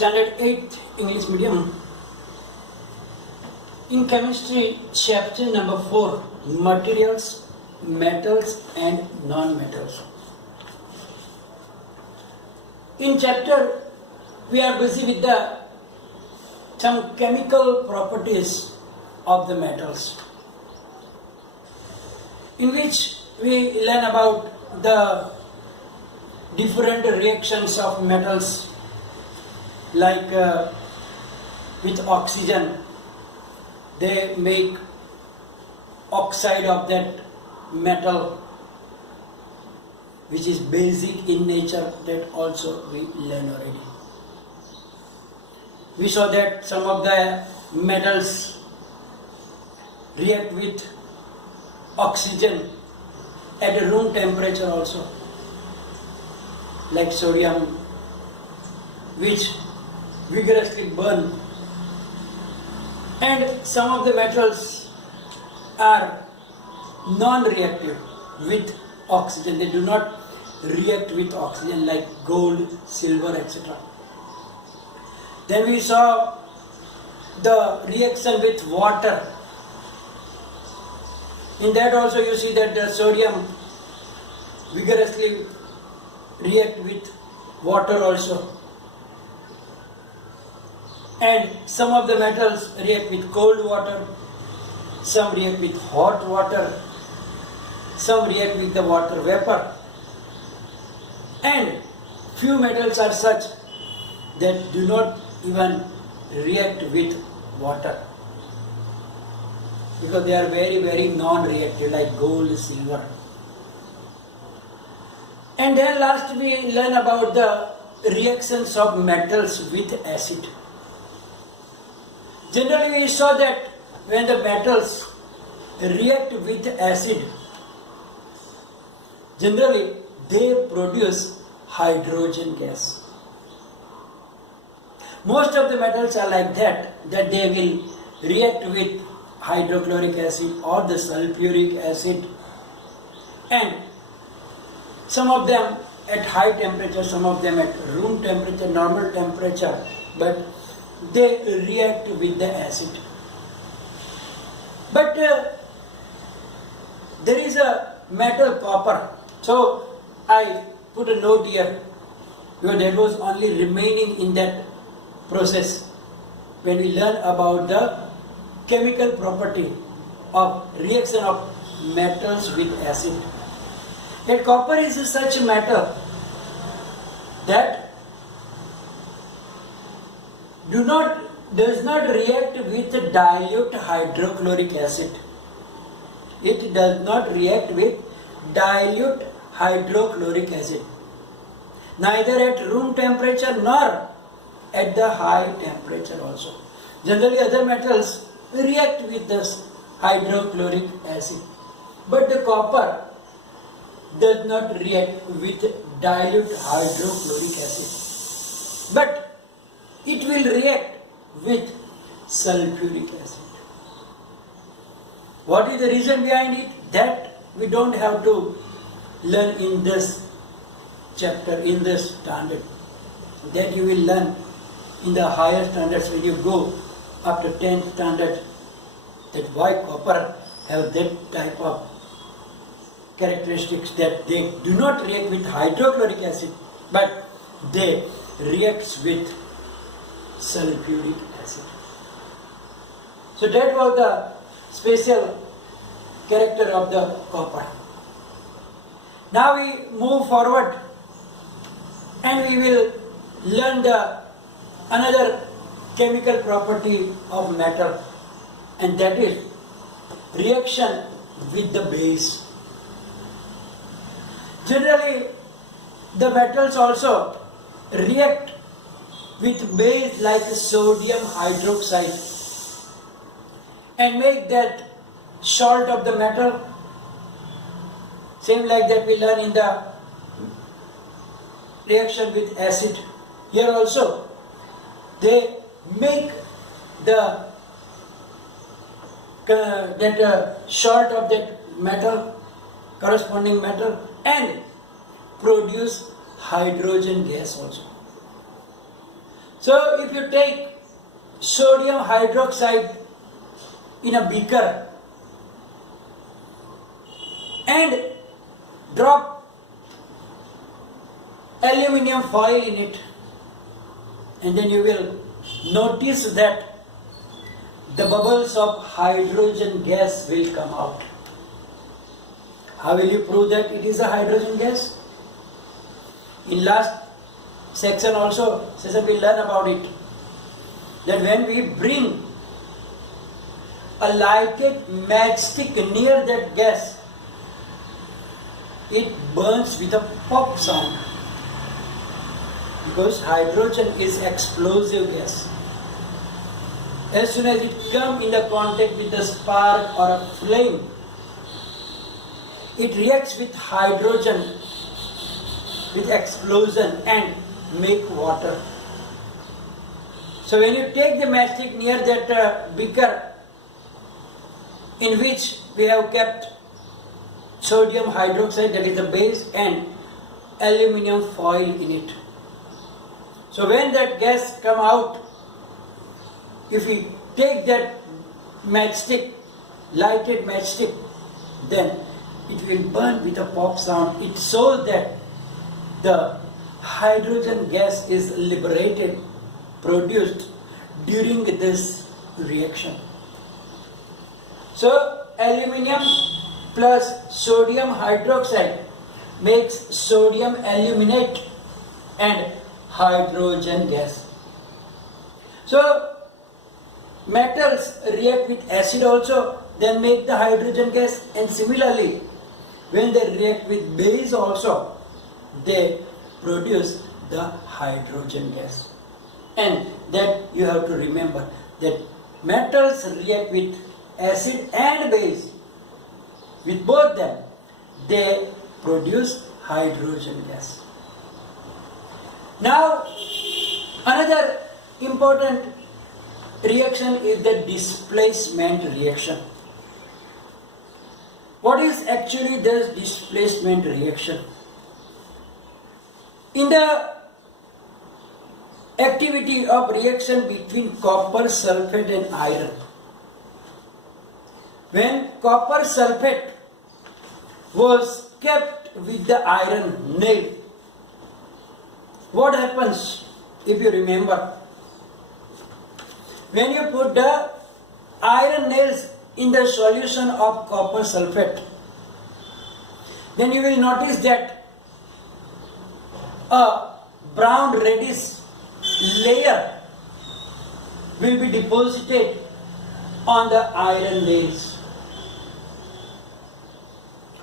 Standard 8 English medium. In chemistry, chapter number 4, materials, metals and non-metals. In chapter, we are busy with some chemical properties of the metals, in which we learn about the different reactions of metals, like with oxygen they make oxide of that metal, which is basic in nature. That also we learn already. We saw that some of the metals react with oxygen at a room temperature also, like sodium, which vigorously burn. And some of the metals are non-reactive with oxygen. They do not react with oxygen, like gold, silver, etc. Then we saw the reaction with water. In that also you see that the sodium vigorously react with water also. And some of the metals react with cold water, some react with hot water, some react with the water vapor. And few metals are such that do not even react with water, because they are very, very non-reactive, like gold, silver. And then last we learn about the reactions of metals with acid. Generally we saw that when the metals react with acid, generally they produce hydrogen gas. Most of the metals are like that they will react with hydrochloric acid or the sulfuric acid, and some of them at high temperature, some of them at room temperature, normal temperature, but they react with the acid. But there is a metal copper. So I put a note here, because that was only remaining in that process when we learn about the chemical property of reaction of metals with acid. That copper is such a metal that does not react with dilute hydrochloric acid. It does not react with dilute hydrochloric acid, neither at room temperature nor at the high temperature also. Generally other metals react with this hydrochloric acid, but the copper does not react with dilute hydrochloric acid, but it will react with sulfuric acid. What is the reason behind it? That we don't have to learn in this chapter, in this standard. That you will learn in the higher standards when you go after 10th standard, that why copper have that type of characteristics, that they do not react with hydrochloric acid, but they react with sulfuric acid. So that was the special character of the copper. Now we move forward and we will learn another chemical property of metal, and that is reaction with the base. Generally the metals also react with base like sodium hydroxide and make that salt of the metal. Same like that we learn in the reaction with acid. Here also they make the salt of that metal, corresponding metal, and produce hydrogen gas also. So if you take sodium hydroxide in a beaker and drop aluminium foil in it, and then you will notice that the bubbles of hydrogen gas will come out. How will you prove that it is a hydrogen gas? In last session we learn about it. That when we bring a lighted matchstick near that gas, it burns with a pop sound, because hydrogen is explosive gas. As soon as it comes in the contact with the spark or a flame, it reacts with hydrogen, with explosion, and make water. So when you take the matchstick near that beaker in which we have kept sodium hydroxide, that is the base, and aluminium foil in it. So when that gas come out, if we take that matchstick, lighted matchstick, then it will burn with a pop sound. It shows that the hydrogen gas is liberated, produced during this reaction. So aluminium plus sodium hydroxide makes sodium aluminate and hydrogen gas. So metals react with acid also, then make the hydrogen gas, and similarly when they react with base also, they produce the hydrogen gas. And that you have to remember, that metals react with acid and base. With both them, they produce hydrogen gas. Now, another important reaction is the displacement reaction. What is actually this displacement reaction? In the activity of reaction between copper sulfate and iron, when copper sulfate was kept with the iron nail, what happens? If you remember, when you put the iron nails in the solution of copper sulfate, then you will notice that a brown reddish layer will be deposited on the iron nails.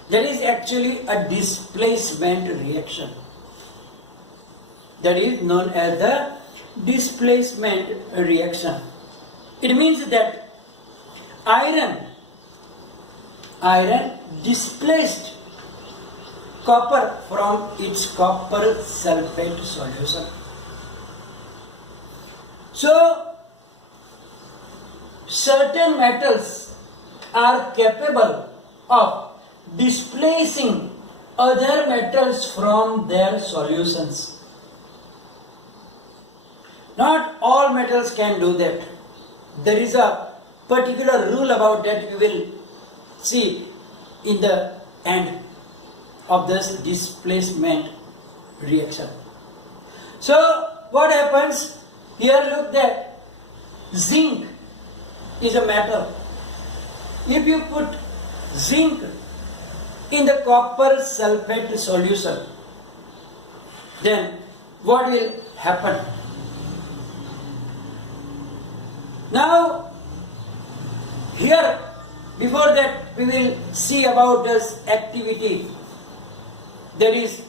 That is actually a displacement reaction. That is known as the displacement reaction. It means that iron displaced copper from its copper sulfate solution. So, certain metals are capable of displacing other metals from their solutions. Not all metals can do that. There is a particular rule about that we will see in the end of this displacement reaction. So what happens? Here look that zinc is a metal. If you put zinc in the copper sulfate solution, then what will happen? Now, here, before that, we will see about this activity that is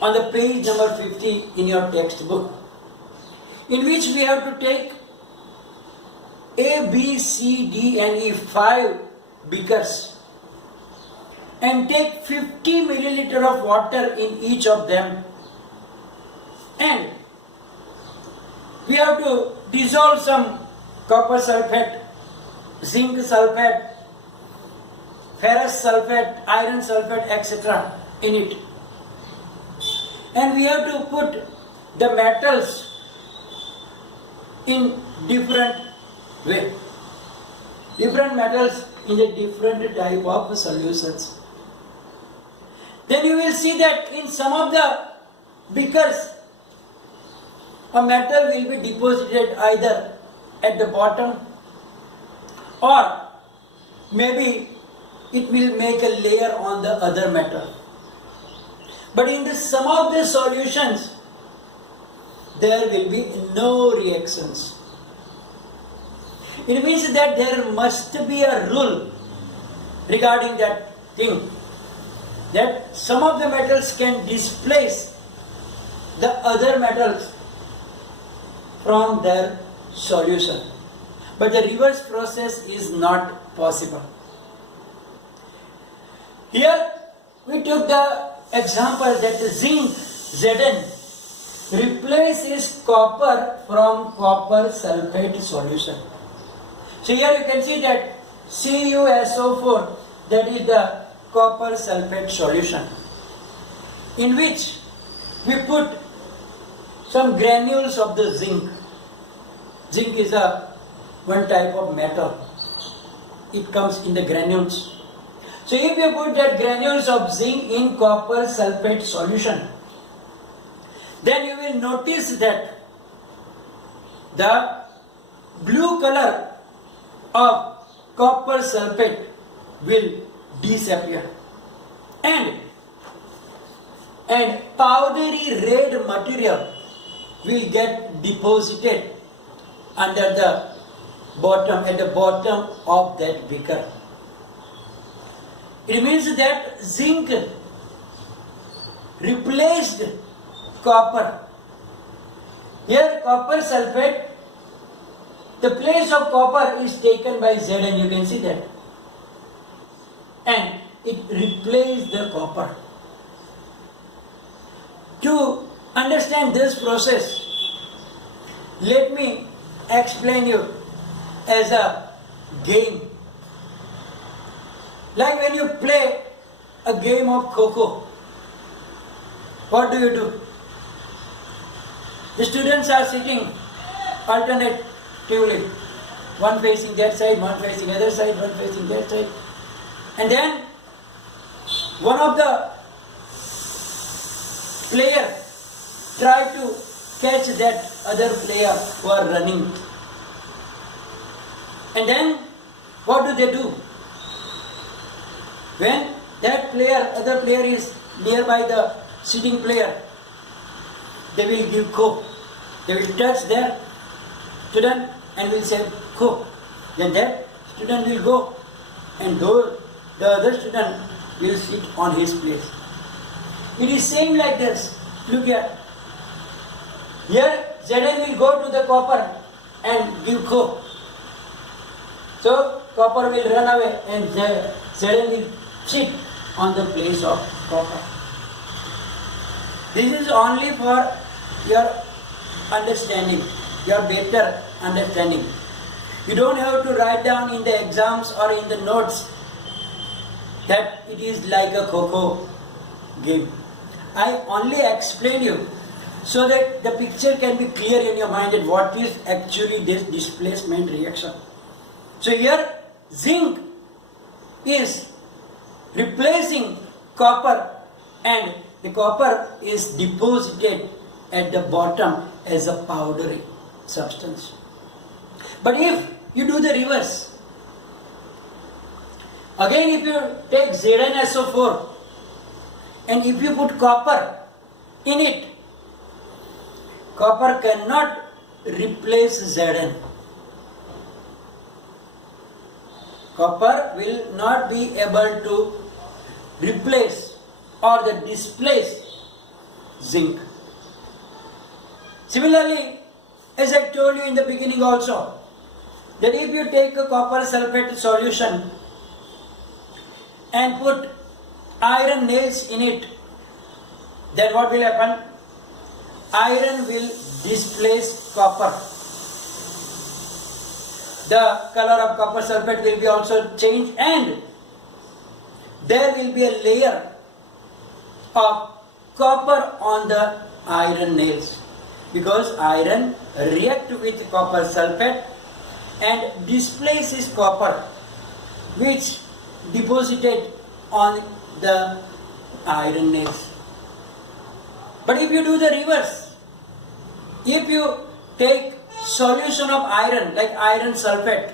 on the page number 50 in your textbook, in which we have to take A, B, C, D and E 5 beakers and take 50 milliliter of water in each of them, and we have to dissolve some copper sulfate, zinc sulfate, ferrous sulfate, iron sulfate, etc. in it. And we have to put the metals in different way. Different metals in a different type of solutions. Then you will see that in some of the beakers, a metal will be deposited either at the bottom, or maybe it will make a layer on the other metal. But in some of the solutions, there will be no reactions. It means that there must be a rule regarding that thing, that some of the metals can displace the other metals from their solution, but the reverse process is not possible. Here we took the example that zinc Zn replaces copper from copper sulfate solution. So here you can see that CuSO4, that is the copper sulfate solution, in which we put some granules of the zinc. Zinc is one type of metal. It comes in the granules. So if you put that granules of zinc in copper sulfate solution, then you will notice that the blue color of copper sulfate will disappear, and powdery red material will get deposited under the bottom, at the bottom of that beaker. It means that zinc replaced copper. Here copper sulfate, the place of copper is taken by Zn, you can see that, and it replaced the copper. To understand this process, let me explain you as a game. Like when you play a game of Kho-Kho, what do? The students are sitting alternatively, one facing that side, one facing other side, one facing that side, and then one of the player try to catch that other player who are running, and then what do? When that other player is nearby the sitting player, they will give Kho. They will touch their student and will say Kho. Then that student will go, and the other student will sit on his place. It is same like this. Look here. Here Zn will go to the copper and give Kho. So copper will run away and Zn will sit on the place of copper. This is only for your understanding, your better understanding. You don't have to write down in the exams or in the notes that it is like a Kho-Kho game. I only explain you so that the picture can be clear in your mind that what is actually this displacement reaction. So here zinc is replacing copper, and the copper is deposited at the bottom as a powdery substance. But if you do the reverse, again if you take ZnSO4 and if you put copper in it, copper cannot replace Zn. Copper will not be able to replace or displace zinc. Similarly, as I told you in the beginning also, that if you take a copper sulfate solution and put iron nails in it, then what will happen? Iron will displace copper. The color of copper sulfate will be also changed, and there will be a layer of copper on the iron nails. because iron react with copper sulfate and displaces copper which deposited on the iron nails. But if you do the reverse, if you take solution of iron like iron sulfate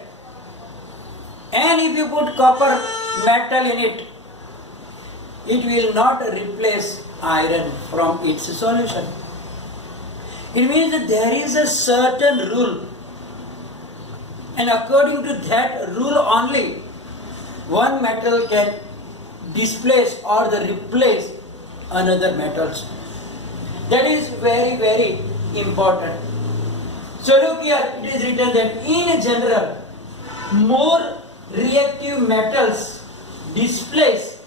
and if you put copper metal in it, it will not replace iron from its solution. It means that there is a certain rule, and according to that rule only, one metal can displace or replace another metals. That is very, very important. So look here, it is written that in general, more reactive metals displace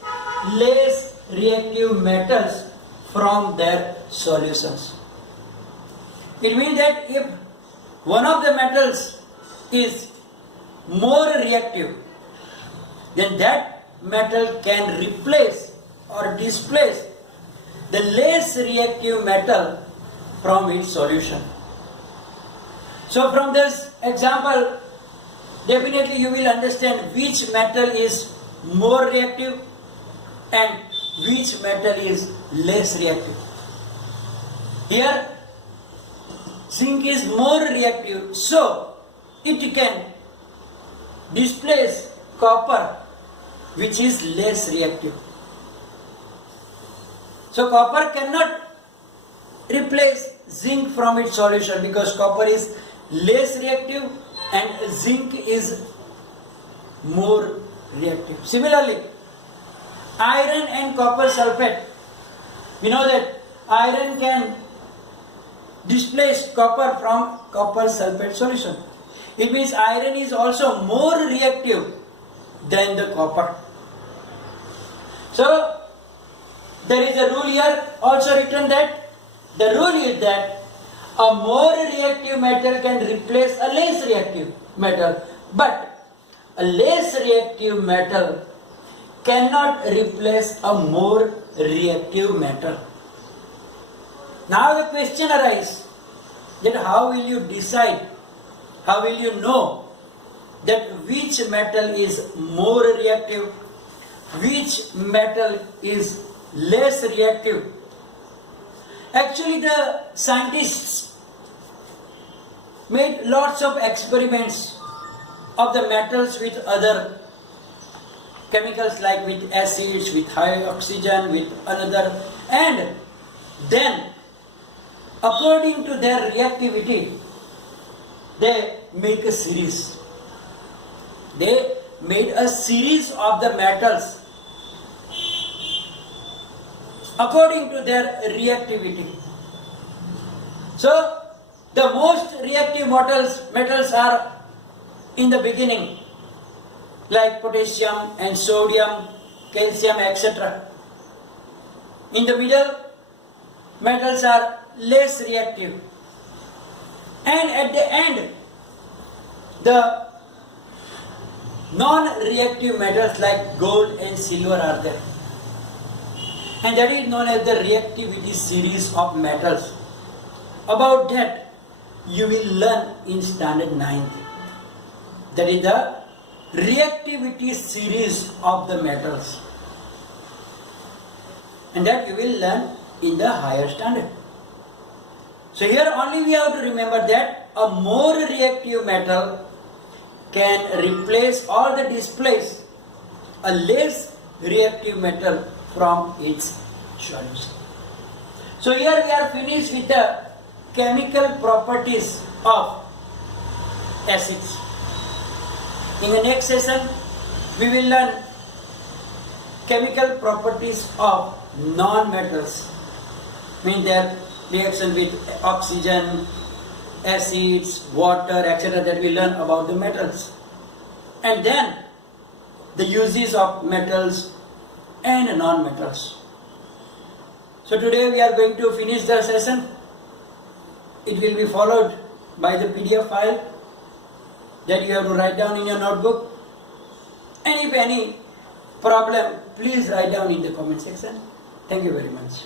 less reactive metals from their solutions. It means that if one of the metals is more reactive, then that metal can replace or displace the less reactive metal from its solution. So from this example, definitely you will understand which metal is more reactive and which metal is less reactive. Here, zinc is more reactive, so it can displace copper, which is less reactive. So copper cannot replace zinc from its solution because copper is less reactive and zinc is more reactive. Similarly, iron and copper sulfate, we know that iron can displace copper from copper sulfate solution. It means iron is also more reactive than the copper. So there is a rule here also written that the rule is that a more reactive metal can replace a less reactive metal, but a less reactive metal cannot replace a more reactive metal. Now the question arises that how will you decide, how will you know that which metal is more reactive, which metal is less reactive? Actually, the scientists made lots of experiments of the metals with other chemicals like with acids, with high oxygen, with another, and then according to their reactivity, they make a series. They made a series of the metals according to their reactivity. So, the most reactive metals are in the beginning, like potassium and sodium, calcium, etc. In the middle, metals are less reactive. And at the end, the non-reactive metals like gold and silver are there. And that is known as the reactivity series of metals. About that, you will learn in standard 9th. That is the reactivity series of the metals. And that you will learn in the higher standard. So here only we have to remember that a more reactive metal can replace or displace a less reactive metal from its solution. So here we are finished with the chemical properties of acids. In the next session, we will learn chemical properties of non-metals, mean their reaction with oxygen, acids, water, etc. that we learn about the metals. And then the uses of metals and non-metals. So today we are going to finish the session. It will be followed by the PDF file that you have to write down in your notebook. And if any problem, please write down in the comment section. Thank you very much.